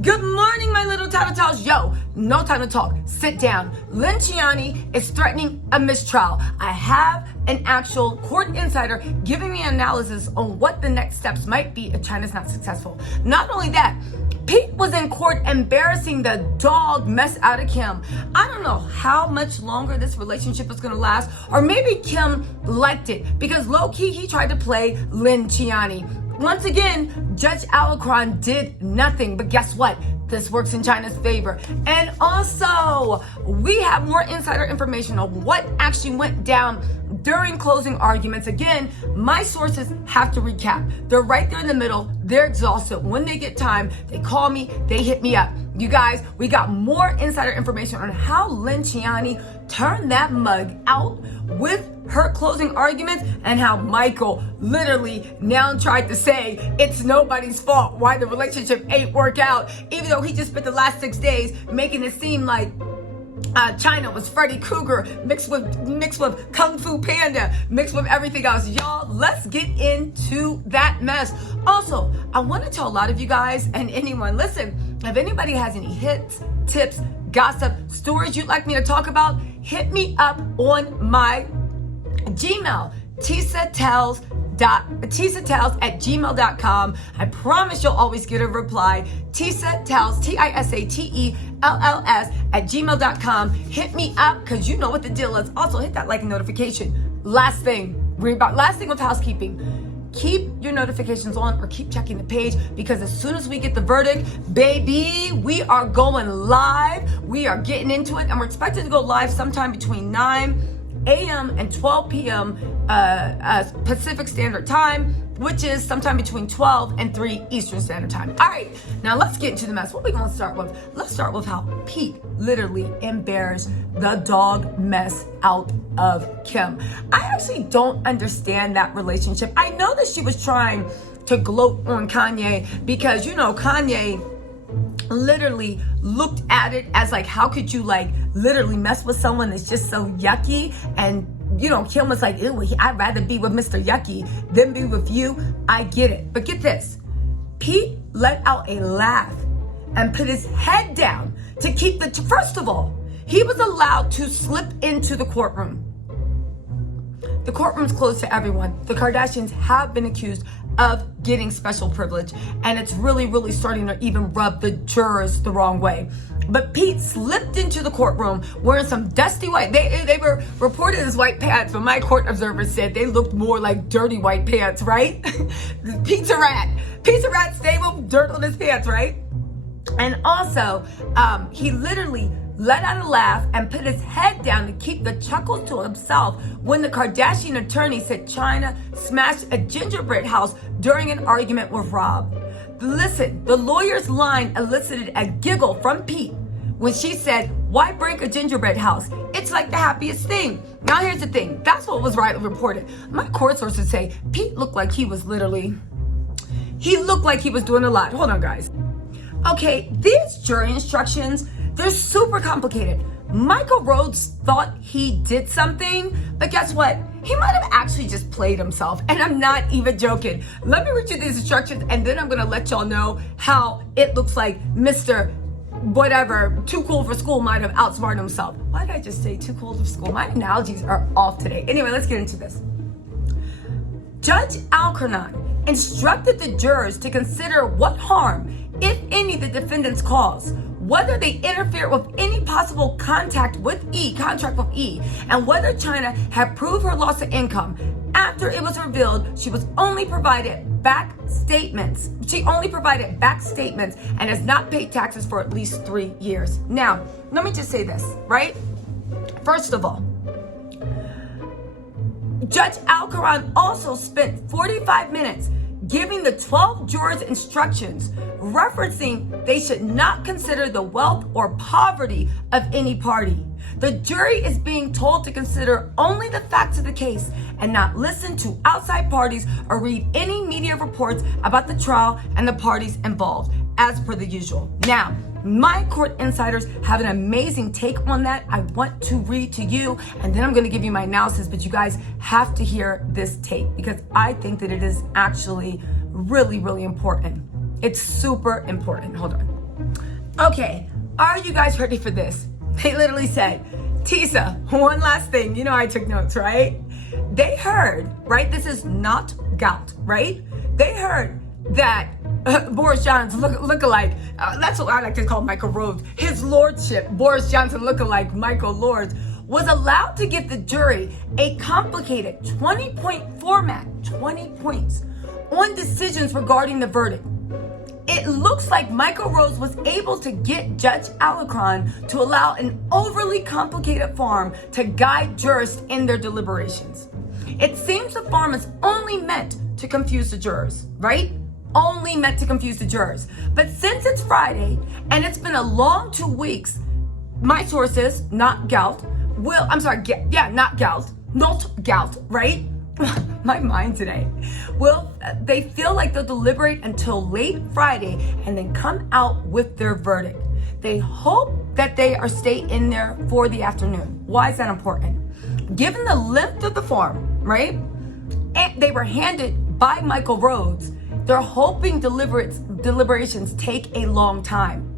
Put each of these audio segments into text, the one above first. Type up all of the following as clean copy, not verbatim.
Good morning, my little tattletales. Yo, no time to talk. Sit down. Lynn Chyna is threatening a mistrial. I have an actual court insider giving me analysis on what the next steps might be if Chyna's not successful. Not only that, Pete was in court embarrassing the dog mess out of Kim. I don't know how much longer this relationship is gonna last, or maybe Kim liked it because low-key he tried to play Lynn Chyna. Once again, Judge Alacron did nothing, but guess what? This works in Chyna's favor. And also, we have more insider information on what actually went down during closing arguments. Again, my sources have to recap. They're right there in the middle. They're exhausted. When they get time, they call me, they hit me up. You guys, we got more insider information on how Lynn Chyna turned that mug out with her closing arguments and how Michael literally now tried to say it's nobody's fault why the relationship ain't work out, even though he just spent the last 6 days making it seem like Chyna was Freddy Krueger mixed with Kung Fu Panda, mixed with everything else. Y'all, let's get into that mess. Also, I want to tell a lot of you guys and anyone, listen, if anybody has any hits, tips, gossip, stories you'd like me to talk about, hit me up on my Gmail, tisatells@gmail.com. I promise you'll always get a reply. Tisatells, TISATELLS @gmail.com. Hit me up because you know what the deal is. Also, hit that like and notification. Last thing with housekeeping. Keep your notifications on or keep checking the page because as soon as we get the verdict, baby, we are going live. We are getting into it and we're expected to go live sometime between 9 a.m. and 12 p.m. Pacific Standard Time, which is sometime between 12 and 3 Eastern Standard Time. All right, now let's get into the mess. What are we going to start with? Let's start with how Pete literally embarrassed the dog mess out of Kim. I actually don't understand that relationship. I know that she was trying to gloat on Kanye because, you know, Kanye literally looked at it as like, how could you like literally mess with someone that's just so yucky? And you know, Kim was like, ew, I'd rather be with Mr. Yucky than be with you. I get it. But get this. Pete let out a laugh and put his head down to keep first of all, he was allowed to slip into the courtroom. The courtroom's closed to everyone. The Kardashians have been accused of getting special privilege, and it's really, really starting to even rub the jurors the wrong way. But Pete slipped into the courtroom wearing some dusty white, they were reported as white pants, but my court observers said they looked more like dirty white pants, right? Pete's a rat. Stay with dirt on his pants, right? And also, he literally let out a laugh and put his head down to keep the chuckles to himself when the Kardashian attorney said Chyna smashed a gingerbread house during an argument with Rob. Listen, the lawyer's line elicited a giggle from Pete when she said, why break a gingerbread house? It's like the happiest thing. Now here's the thing. That's what was rightly reported. My court sources say Pete looked like he was doing a lot. Hold on, guys. Okay, these jury instructions, they're super complicated. Michael Rhodes thought he did something, but guess what? He might have actually just played himself, and I'm not even joking. Let me read you these instructions, and then I'm gonna let y'all know how it looks like Mr. Whatever, too cool for school might have outsmarted himself. Why did I just say too cool for school? My analogies are off today. Anyway, let's get into this. Judge Alacron instructed the jurors to consider what harm, if any, the defendants caused, whether they interfered with any possible contract with E, and whether Chyna had proved her loss of income. After it was revealed, she only provided back statements and has not paid taxes for at least 3 years. Now, let me just say this, right? First of all, Judge Alacron also spent 45 minutes giving the 12 jurors instructions referencing they should not consider the wealth or poverty of any party. The jury is being told to consider only the facts of the case and not listen to outside parties or read any media reports about the trial and the parties involved, as per the usual. Now, my court insiders have an amazing take on that. I want to read to you, and then I'm going to give you my analysis, but you guys have to hear this take because I think that it is actually really, really important. It's super important. Hold on. Okay, are you guys ready for this? They literally said, Tisa, one last thing. You know I took notes, right? They heard, right? This is not gout, right? They heard that Boris Johnson look-alike, that's what I like to call Michael Rhodes, his lordship, Boris Johnson look-alike Michael Lords, was allowed to give the jury a complicated 20-point format, 20 points, on decisions regarding the verdict. It looks like Michael Rhodes was able to get Judge Alarcon to allow an overly complicated form to guide jurists in their deliberations. It seems the form is only meant to confuse the jurors, right? Only meant to confuse the jurors. But since it's Friday and it's been a long 2 weeks, my sources, not gout, not gout, right? My mind today. They feel like they'll deliberate until late Friday and then come out with their verdict. They hope that they stay in there for the afternoon. Why is that important? Given the length of the form, right? And they were handed by Michael Rhodes. They're hoping deliberations take a long time.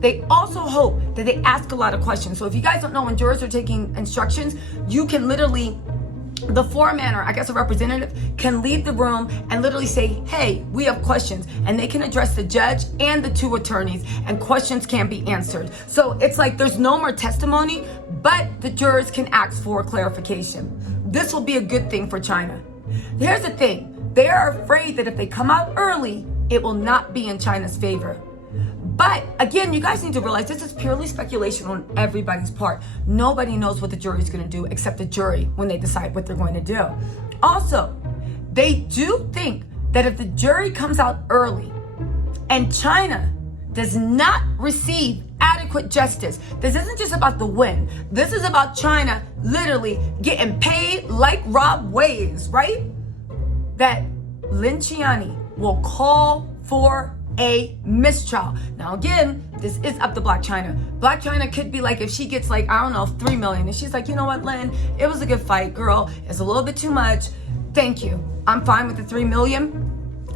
They also hope that they ask a lot of questions. So if you guys don't know, when jurors are taking instructions, you can literally, the foreman, or I guess a representative, can leave the room and literally say, hey, we have questions. And they can address the judge and the 2 attorneys, and questions can be answered. So it's like there's no more testimony, but the jurors can ask for clarification. This will be a good thing for Chyna. Here's the thing. They are afraid that if they come out early, it will not be in Chyna's favor. But again, you guys need to realize this is purely speculation on everybody's part. Nobody knows what the jury is going to do except the jury when they decide what they're going to do. Also, they do think that if the jury comes out early and Chyna does not receive adequate justice, this isn't just about the win. This is about Chyna literally getting paid like Rob Waves, right? That Linciani will call for a mistrial. Now again, this is up to Blac Chyna. Blac Chyna could be like, if she gets like, I don't know, 3 million, and she's like, you know what, Lynn, it was a good fight, girl. It's a little bit too much. Thank you. I'm fine with the 3 million.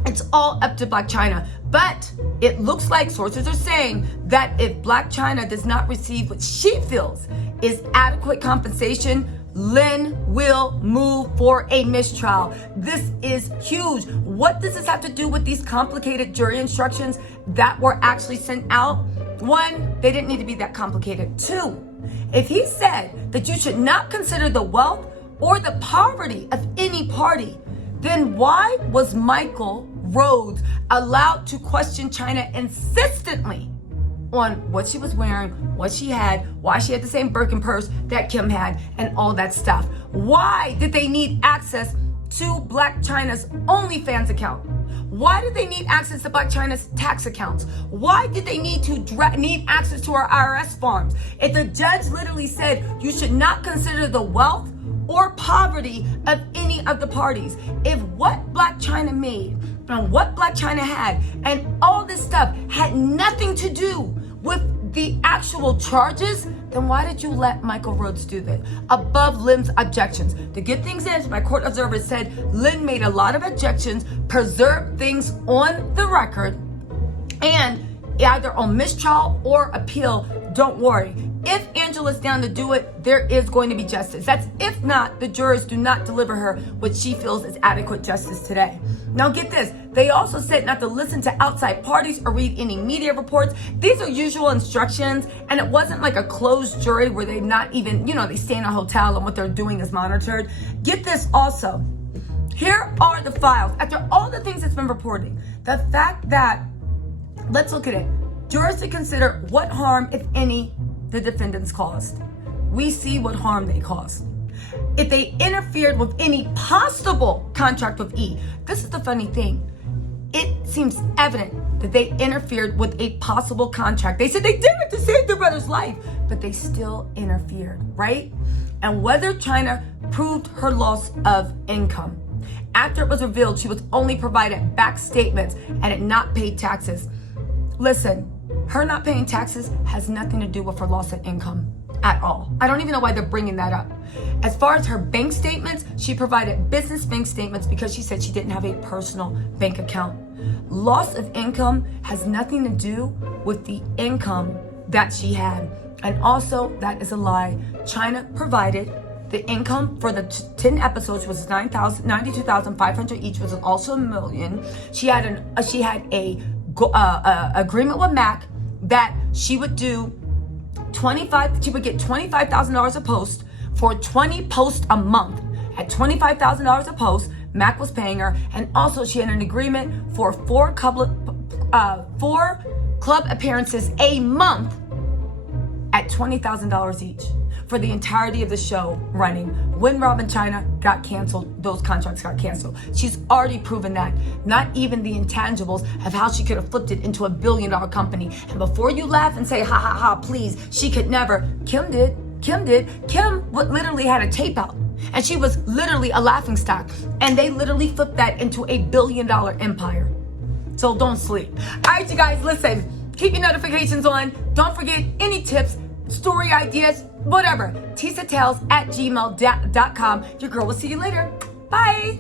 It's all up to Blac Chyna. But it looks like sources are saying that if Blac Chyna does not receive what she feels is adequate compensation, Lynn will move for a mistrial. This is huge. What does this have to do with these complicated jury instructions that were actually sent out? 1, they didn't need to be that complicated. 2, if he said that you should not consider the wealth or the poverty of any party, then why was Michael Rhodes allowed to question Chyna insistently on what she was wearing, what she had, why she had the same Birkin purse that Kim had, and all that stuff? Why did they need access to Blac Chyna's OnlyFans account? Why did they need access to Blac Chyna's tax accounts? Why did they need access to our IRS forms? If the judge literally said you should not consider the wealth or poverty of any of the parties, if what Blac Chyna made and what Blac Chyna had and all this stuff had nothing to do with the actual charges, then why did you let Michael Rhodes do that above Lynn's objections? The good thing is, my court observer said Lynn made a lot of objections, preserved things on the record, and either on mistrial or appeal, don't worry. If Angela's down to do it, there is going to be justice. That's if not, the jurors do not deliver her what she feels is adequate justice today. Now get this, they also said not to listen to outside parties or read any media reports. These are usual instructions, and it wasn't like a closed jury where they not even, they stay in a hotel and what they're doing is monitored. Get this also, here are the files. After all the things that's been reported, the fact that, let's look at it, jurors to consider what harm, if any, the defendants caused. We see what harm they caused. If they interfered with any possible contract with E. This is the funny thing. It seems evident that they interfered with a possible contract. They said they did it to save their brother's life, but they still interfered, right? And whether Chyna proved her loss of income. After it was revealed she was only provided back statements and had not paid taxes. Listen, her not paying taxes has nothing to do with her loss of income at all. I don't even know why they're bringing that up. As far as her bank statements, she provided business bank statements because she said she didn't have a personal bank account. Loss of income has nothing to do with the income that she had. And also, that is a lie. Chyna provided the income for the 10 episodes was $92,500 each, was also $1 million. She had a agreement with Mac that she would do she would get $25,000 a post for 20 posts a month. At $25,000 a post, Mac was paying her, and also she had an agreement for 4 club appearances a month at $20,000 each for the entirety of the show running. When Blac Chyna got canceled, those contracts got canceled. She's already proven that. Not even the intangibles of how she could have flipped it into $1 billion company. And before you laugh and say, ha ha ha, please, she could never. Kim did. Kim literally had a tape out. And she was literally a laughingstock. And they literally flipped that into $1 billion empire. So don't sleep. All right, you guys, listen. Keep your notifications on. Don't forget any tips, story ideas, whatever. tisatales@gmail.com. Your girl will see you later. Bye.